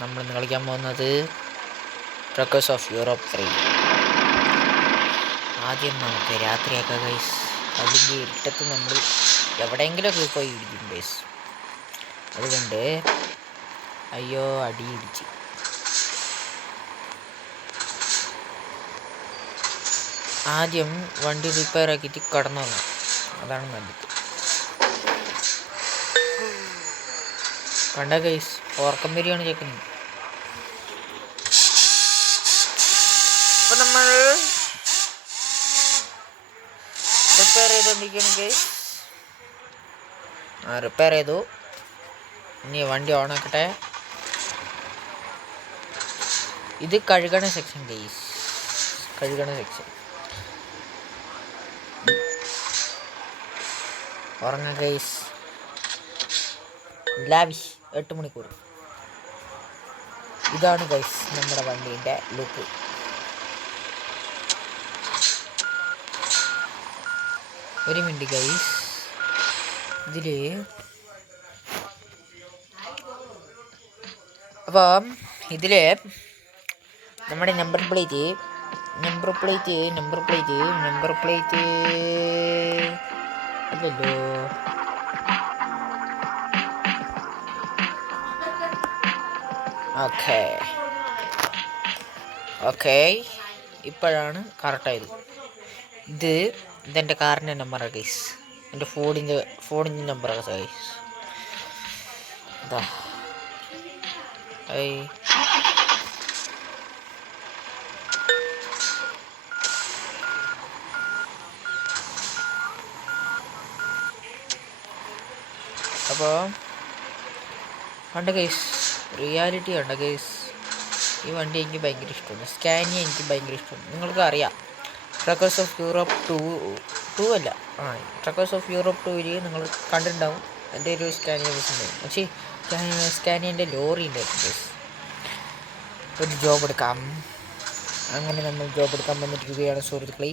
നമ്മളിന്ന് കളിക്കാൻ പോകുന്നത് ട്രക്കേഴ്സ് ഓഫ് യൂറോപ്പ് 3. ആദ്യം നമുക്ക് രാത്രിയാക്കാം ഗൈസ്. അല്ലെങ്കിൽ ഇരുട്ടത്ത് നമ്മൾ എവിടെയെങ്കിലുമൊക്കെ പോയി ഇടിക്കും ഗൈസ്. അതുകൊണ്ട് അയ്യോ അടി ഇടിച്ച്. ആദ്യം വണ്ടി റിപ്പയർ ആക്കിയിട്ട് കടന്നുറങ്ങാം, അതാണ് നല്ലത്. കണ്ട ഗൈസ്, ഓർക്കം വരികയാണ് കേൾക്കുന്നത്. ഇപ്പം നമ്മൾ റിപ്പയർ ചെയ്തുകൊണ്ടിരിക്കുകയാണ് ഗൈസ്. റിപ്പയർ ചെയ്തു. ഇനി വണ്ടി ഓണാക്കട്ടെ. ഇത് കഴുകണ സെക്ഷൻ ഗൈസ്, കഴുകണ സെക്ഷൻ. ഉറങ്ങാം ഗൈസ്. ലാവിഷ് 8 മണിക്കൂർ. ഇതാണ് ഗൈസ് നമ്മുടെ വണ്ടീൻ്റെ ലുക്ക്. ഒരു മിനിറ്റ് ഗൈസ്. അപ്പം ഇതില് നമ്മുടെ നമ്പർ പ്ലേറ്റ് അല്ലല്ലോ. ഓക്കെ ഇപ്പോഴാണ് കറക്റ്റായത്. ഇതെൻ്റെ കാറിൻ്റെ നമ്പറാണ് ഗൈസ്. എൻ്റെ ഫോണിൻ്റെ നമ്പറാണ് ഗൈസ്. ഇതാ അപ്പോൾ കണ്ട ഗൈസ്, റിയാലിറ്റി കണ്ട ഗൈസ്. ഈ വണ്ടി എനിക്ക് ഭയങ്കര ഇഷ്ടമാണ്. സ്കാനിയ എനിക്ക് ഭയങ്കര ഇഷ്ടമാണ്. നിങ്ങൾക്ക് അറിയാം, ട്രക്കേഴ്സ് ഓഫ് യൂറോപ്പ് 2 അല്ല, ട്രക്കേഴ്സ് ഓഫ് യൂറോപ്പ് 2 നിങ്ങൾ കണ്ടിട്ടുണ്ടാവും. എൻ്റെ ഒരു സ്കാനിയ ബസ് ഉണ്ടായിരുന്നു. പക്ഷേ സ്കാനിയൻ്റെ ലോറി ഉണ്ടായിരുന്നു ഗൈസ്. ഒരു ജോബ് എടുക്കാം. അങ്ങനെ നമ്മൾ ജോബ് എടുക്കാൻ വന്നിരിക്കുകയാണ് സുഹൃത്തുക്കളെ.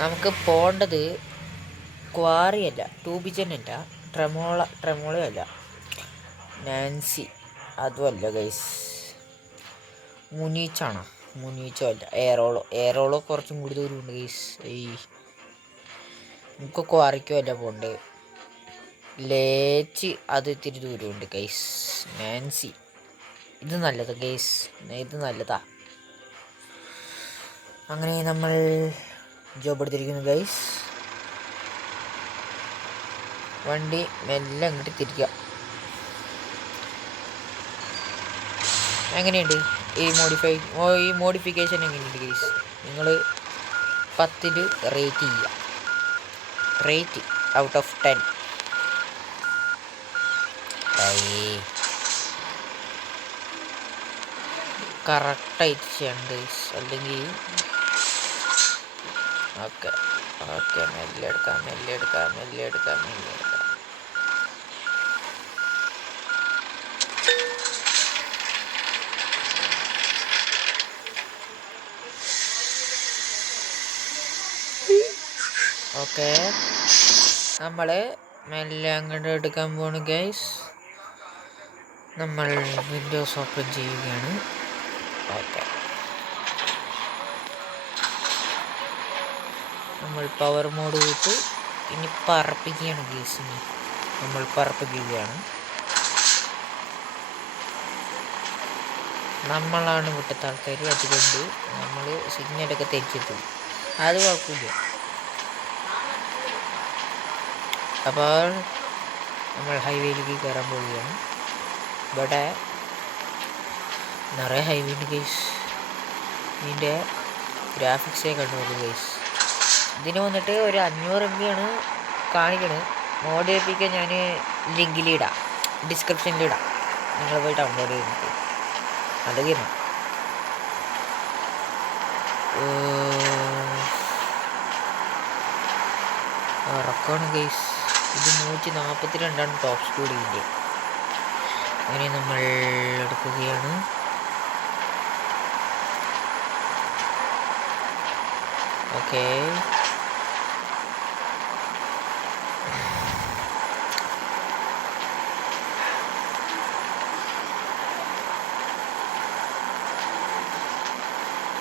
നമുക്ക് പോകേണ്ടത് ക്വാറി അല്ല, ടൂബിജൻ അല്ല, ട്രെമോളോ അല്ല, നാൻസി അതുമല്ല ഗൈസ്, മുനീച്ചോ അല്ല, എയറോളോ കുറച്ചും കൂടി ദൂരമുണ്ട് ഗൈസ്. നമുക്ക് ക്വാറിക്കോ അല്ല പോകണ്ടേ, ലേച്ച് അത് ഇത്തിരി ദൂരമുണ്ട് ഗൈസ്. നാൻസി ഇത് നല്ലത് ഗൈസ്, ഇത് നല്ലതാ. അങ്ങനെ നമ്മൾ ജോബ് എടുത്തിരിക്കുന്നു ഗൈസ്. വണ്ടി മെല്ലെ അങ്ങോട്ട് തിരിക്കുക. എങ്ങനെയുണ്ട് ഈ മോഡിഫിക്കേഷൻ എങ്ങനെയുണ്ട് ഗൈസ്? നിങ്ങൾ 10 റേറ്റ് ചെയ്യുക. Rate out of 10. കറക്റ്റായിട്ട് ചെയ്യണം ഗൈസ്, അല്ലെങ്കിൽ ഓക്കെ മെല്ലെ എടുക്കാം. ഓക്കെ, നമ്മൾ മെല്ലെ അങ്ങോട്ട് എടുക്കാൻ പോണു ഗൈസ്. നമ്മൾ വിൻഡോസ് ഓപ്പൺ ചെയ്യുകയാണ്. ഓക്കെ, നമ്മൾ പവർ മോഡ് വിട്ട് ഇനി പറപ്പിക്കുകയാണ് ഗൈസ്. നമ്മൾ പറപ്പിക്കുകയാണ്. നമ്മളാണ് വിട്ടത്തെ ആൾക്കാർ, അതുകൊണ്ട് നമ്മൾ സിഗ്നലൊക്കെ തെറ്റിയെത്തും. അത് കുഴപ്പമില്ല. അപ്പോൾ നമ്മൾ ഹൈവേയിലേക്ക് കയറാൻ പോവുകയാണ്. ഇവിടെ നിറയെ ഹൈവേ ഉണ്ട് ഗൈസ്. ഇതിൻ്റെ ഗ്രാഫിക്സേ കണ്ടുപോകും ഗൈസ്. ഇതിന് വന്നിട്ട് ഒരു 500 MB ആണ് കാണിക്കണത്. മോഡ് ചെയ്യിപ്പിക്കാൻ ഞാൻ ലിങ്കിലിടാം, ഡിസ്ക്രിപ്ഷനിലിടാം. നിങ്ങൾ പോയി ഡൗൺലോഡ് ചെയ്തിട്ട് അതൊക്കെ ഇറക്കാണ് ഗൈസ്. ഇത് 142 ടോപ്പ് സ്പീഡ് ഇതിൻ്റെ. അങ്ങനെ നമ്മൾ എടുക്കുകയാണ്. ഓക്കെ,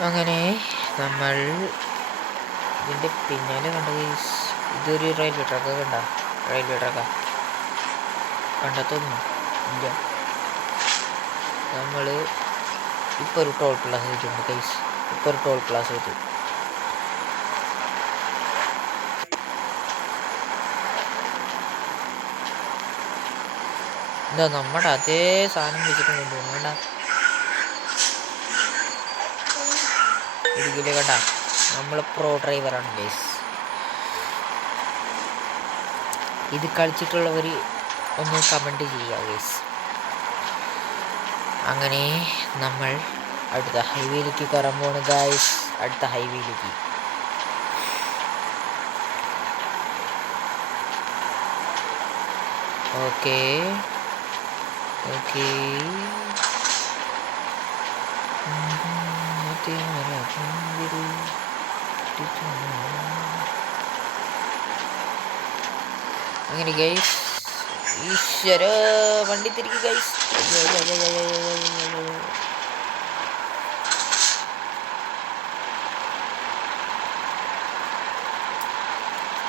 അങ്ങനെ നമ്മൾ ഇതിൻ്റെ പിന്നാലെ കണ്ട ഗൈസ്. ഇതൊരു റെയിൽവേ ട്രാക്ക് കണ്ട, റെയിൽവേ ട്രാക്കാ കണ്ടെത്തൊന്നും ഇല്ല. നമ്മൾ ഇപ്പോൾ ഒരു ടോൾ പ്ലാസ ആയിട്ടുണ്ട് ഗൈസ്. ഇപ്പോൾ ഒരു ടോൾ പ്ലാസ ആയിട്ട് എന്താ നമ്മുടെ അതേ സാധനം വെച്ചിട്ട് കൊണ്ടുപോകും. വേണ്ട ഇടുക്കിയിലെ കണ്ട, നമ്മൾ പ്രോ ഡ്രൈവറാണ് ഗൈസ്. ഇത് കളിച്ചിട്ടുള്ളവർ ഒന്ന് കമൻറ്റ് ചെയ്യുക ഗൈസ്. അങ്ങനെ നമ്മൾ അടുത്ത ഹൈവേയിലേക്ക് കയറാൻ പോണ് ഗൈസ്. അടുത്ത ഹൈവേയിലേക്ക് ഓക്കേ ഓക്കേ. അങ്ങനെ ഗൈസ്, ഈശ്വര വണ്ടി തിരികെ ഗൈസ്.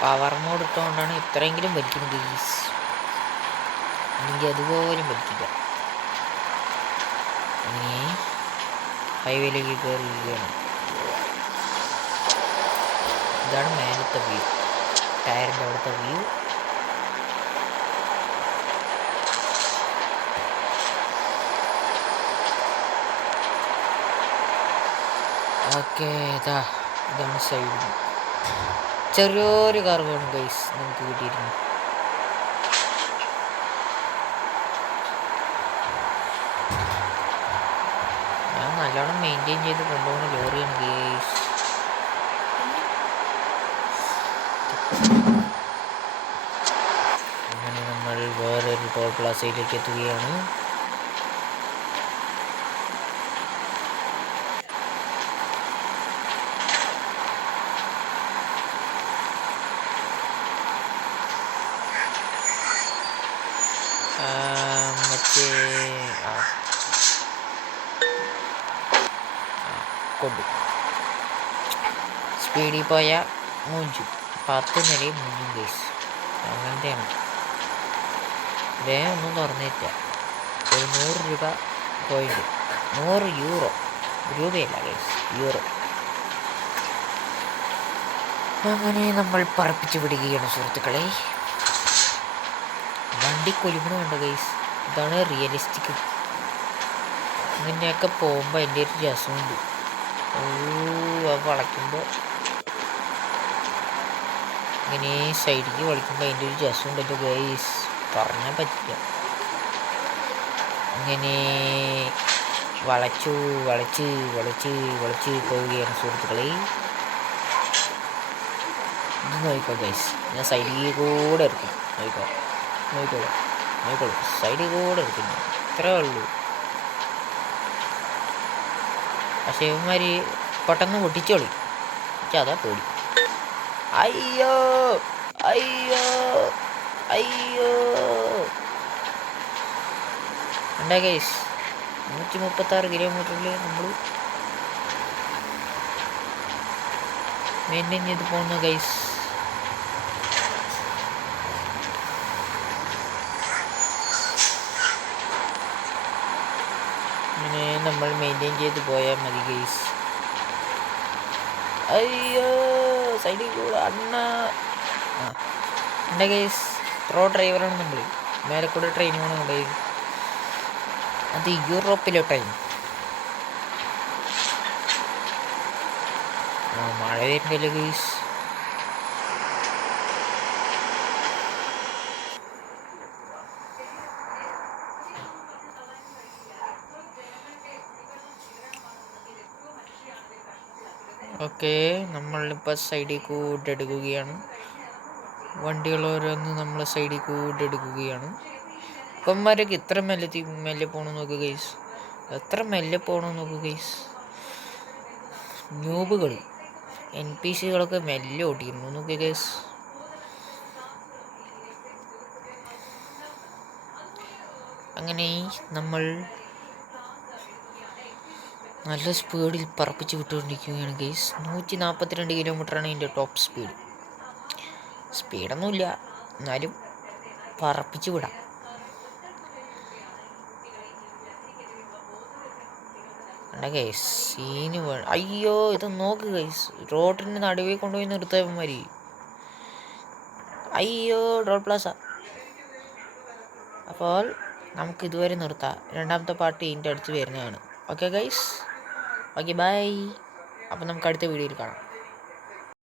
പവർ മോഡ് ഇട്ടുകൊണ്ടാണ് ഇത്രയെങ്കിലും വലിക്കുന്നത് ഗൈസ്. എനിക്ക് അതുപോലും വലിക്കില്ല. അങ്ങനെ ഹൈവേയിലേക്ക് കയറുകയാണ്. ഇതാണ് മേലത്തെ വ്യൂ, ടയറിൻ്റെ അവിടുത്തെ വ്യൂ. ഓക്കെ, ഇതാണ് സൈഡ്. ചെറിയൊരു കാർ വേണം ഗൈസ് നമുക്ക് കിട്ടിയിരുന്നു. ഞാൻ നല്ലോണം മെയിൻറ്റെയിൻ ചെയ്ത് കൊണ്ടുപോകുന്ന ലോറിയാണ് ഗൈസ്. അങ്ങനെ നമ്മൾ വേറൊരു ടോൾ പ്ലാസയിലേക്ക് എത്തുകയാണ്. മറ്റേ കൊണ്ടു സ്പീഡിൽ പോയ മൂഞ്ചും, 10 നിലയും മൂഞ്ചും ഗൈസ്. അങ്ങനത്തെയാണ്. ഒന്നും തുറന്നില്ല. ഒരു 100 രൂപ പോയിന്റ്, 100 യൂറോ, രൂപയല്ല ഗൈസ്, യൂറോ. അങ്ങനെ നമ്മൾ പറപ്പിച്ച് വിടുകയാണ് സുഹൃത്തുക്കളെ. വണ്ടി കൊലുമണ കണ്ട ഗൈസ്. ഇതാണ് റിയലിസ്റ്റിക്. ഇങ്ങനെയൊക്കെ പോകുമ്പോൾ എൻ്റെ ഒരു രസമുണ്ട്. വളയ്ക്കുമ്പോൾ ഇങ്ങനെ സൈഡിലേക്ക് വളയ്ക്കുമ്പോൾ അതിൻ്റെ ഒരു രസമുണ്ടല്ലോ ഗൈസ്, പറഞ്ഞാൽ പറ്റില്ല. ഇങ്ങനെ വളച്ച് വളച്ച് വളച്ച് വളച്ച് പോവുകയാണ് സുഹൃത്തുക്കളെ. ഇത് നോക്കിക്കോ ഗൈസ്, ഞാൻ സൈഡിൽ കൂടെ ഇറക്കും. നോക്കിക്കോളൂ, സൈഡിൽ കൂടെ എടുക്കുന്നു, ഇത്രേ ഉള്ളൂ. പക്ഷേ ഇവന്മാർ പെട്ടെന്ന് പൊട്ടിച്ചോളി, എനിക്ക് അതാ പേടി. അയ്യോ അയ്യോ അയ്യോ. എന്താ ഗൈസ്, 136 കിലോമീറ്ററിൽ നമ്മൾ മെയിൻറ്റെയിൻ ചെയ്ത് പോകുന്നു ഗൈസ്. ഇങ്ങനെ നമ്മൾ മെയിൻറ്റെയിൻ ചെയ്ത് പോയാൽ മതി ഗൈസ്. അയ്യോ സൈഡിൽ കൂടെ അണ്ണ. എന്താ ഗൈസ്, പ്രോ ഡ്രൈവറാണ് നമ്മൾ. മേലെ കൂടെ ട്രെയിൻ പോകണം ഗൈസ്. അത് യൂറോപ്പിലെ ട്രെയിൻ. മഴ വരുന്നില്ല ഗൈസ്. ഓക്കെ, നമ്മളിപ്പോൾ സൈഡിൽ കൂടെ എടുക്കുകയാണ്. വണ്ടികൾ ഓരോന്ന് നമ്മൾ സൈഡിൽ കൂടെ എടുക്കുകയാണ്. ഇപ്പന്മാരൊക്കെ എത്ര മെല്ലെ പോകണം നോക്കുക ഗൈസ്, എത്ര മെല്ലെ പോകണം നോക്കുക ഗൈസ്. ന്യൂബുകൾ NPCകളൊക്കെ മെല്ലെ ഓടിക്കുന്നു നോക്കുക ഗൈസ്. അങ്ങനെ നമ്മൾ നല്ല സ്പീഡിൽ പറപ്പിച്ച് വിട്ടുകൊണ്ടിരിക്കുകയാണ് ഗൈസ്. 142 കിലോമീറ്ററാണ് ഇതിൻ്റെ ടോപ്പ് സ്പീഡ്. സ്പീഡൊന്നുമില്ല, എന്നാലും പറപ്പിച്ച് വിടാം. ഗൈസ് സീന് അയ്യോ, ഇത് നോക്ക് ഗൈസ്, റോഡിൻ്റെ നടുവിൽ കൊണ്ടുപോയി നിർത്തവന്മാര്. അയ്യോ, ടോൾ പ്ലാസ. അപ്പോൾ നമുക്ക് ഇതുവരെ നിർത്താം. രണ്ടാമത്തെ പാർട്ട് ഇതിൻ്റെ അടുത്ത് വരുന്നതാണ്. Okay guys, okay bye. അപ്പോൾ നമുക്ക് അടുത്ത വീഡിയോയിൽ കാണാം.